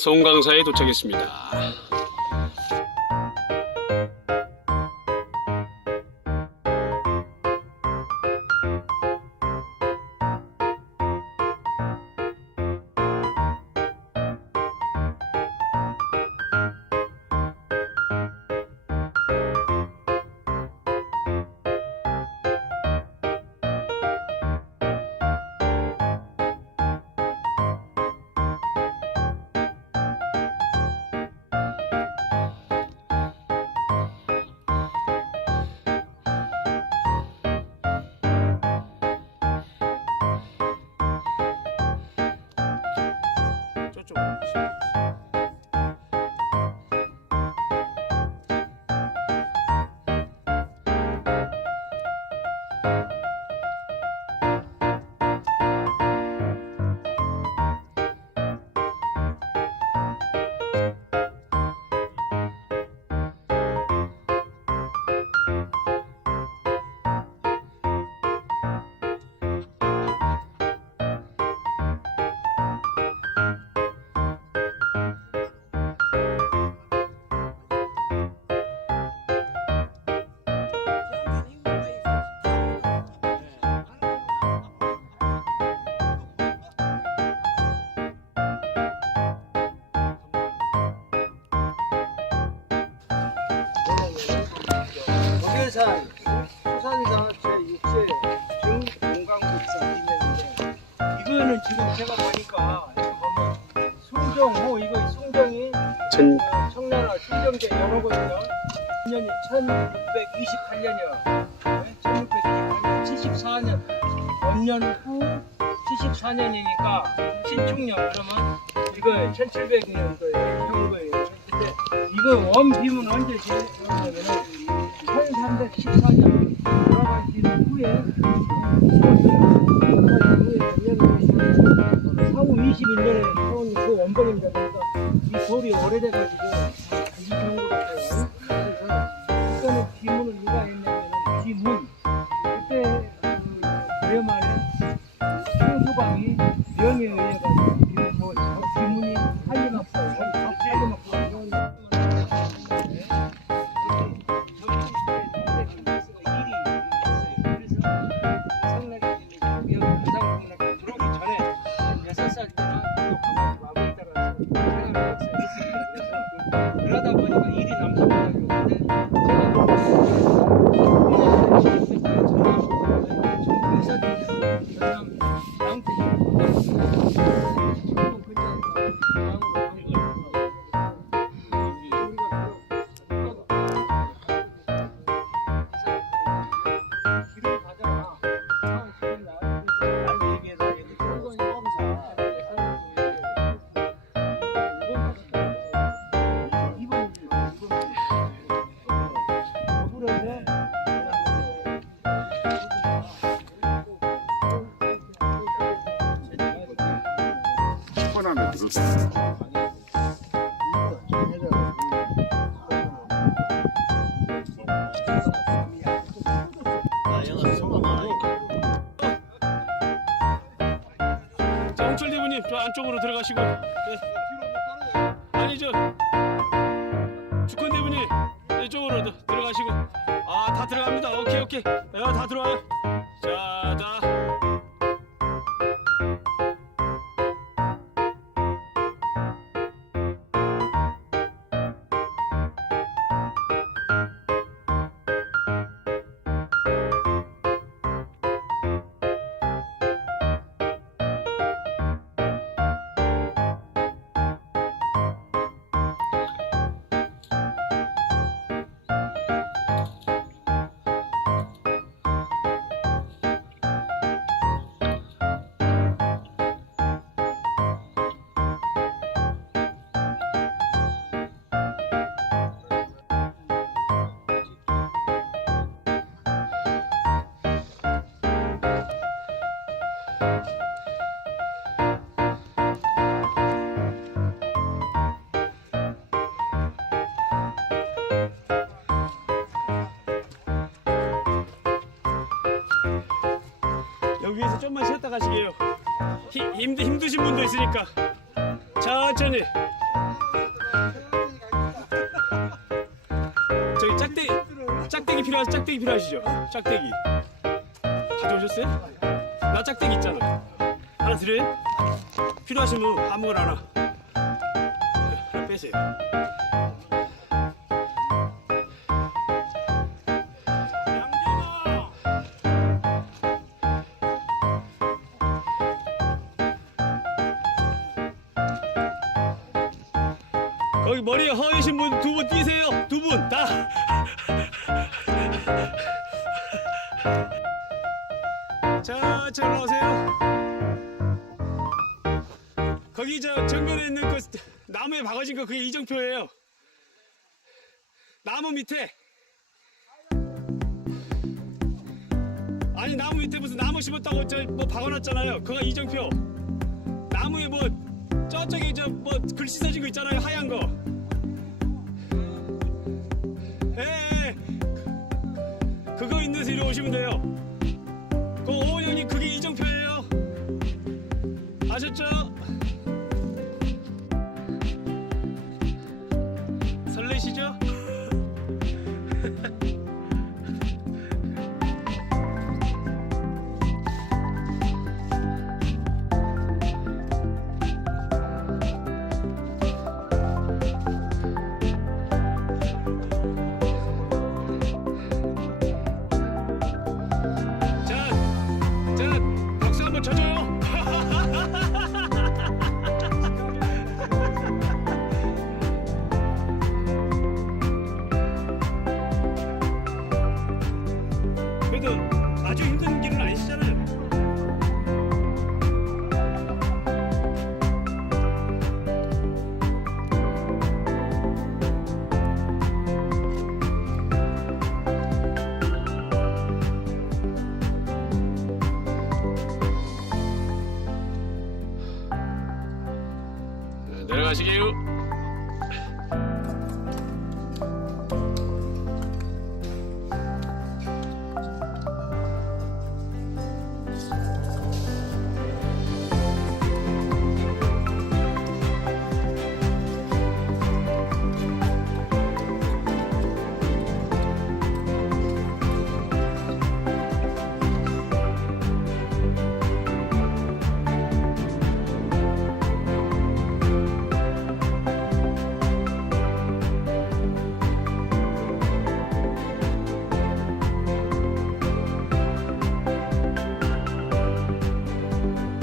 송강사에 도착했습니다. 수산사 제6세 중공강국사 이면인데 이거는 지금 제가 보니까 이거 보면 송정호 이거 송정이 전 청나라 충정제 연호거든요. 년이 1628년이요. 1628년 74년 원년 후 74년이니까 신축년 그러면 이거 1700년 거예요. 형 거예요. 근데 이거 원빔은 언제 지었냐면은 1314년 돌아가신 후에 사후 21년에 세운 그 원본입니다. 그러니까 이 돌이 오래돼가지고 하고 있다라는 생각을 했어요. 그러다 보니까 일이 남다 보니까 제가 10분 들을 때. 자, 홍철 대부님 저 안쪽으로 들어가시고. 네. 아니죠 주권 대부님 네, 이쪽으로 들어가시고. 아 다 들어갑니다. 오케이 오케이. 네, 다 들어와요. 자. 위해서 좀만 쉬었다 가시게요. 힘, 힘, 힘드신 분도 있으니까. 천천히. 저기 짝대기, 짝대기 필요하시, 짝대기 필요하시죠? 짝대기. 가져오셨어요? 나 짝대기 있잖아. 하나 드려요? 필요하시면 아무거나 하나. 네, 하나 빼세요. 거기 머리에 허이신 분 두 분 뛰세요. 두 분 다. 자, 저 올라오세요. 거기 저 정면에 있는 그 나무에 박아진 거 그게 이정표예요. 나무 밑에. 아니 나무 밑에 무슨 나무 심었다고 저뭐 박아놨잖아요. 그거 이정표. 나무에 뭐 써진 거 있잖아요. 하얀 거. 예, 예. 그거 있는 이리 오시면 돼요. 그 오원 형님 그게 이정표예요. 아셨죠? 내려가시게요.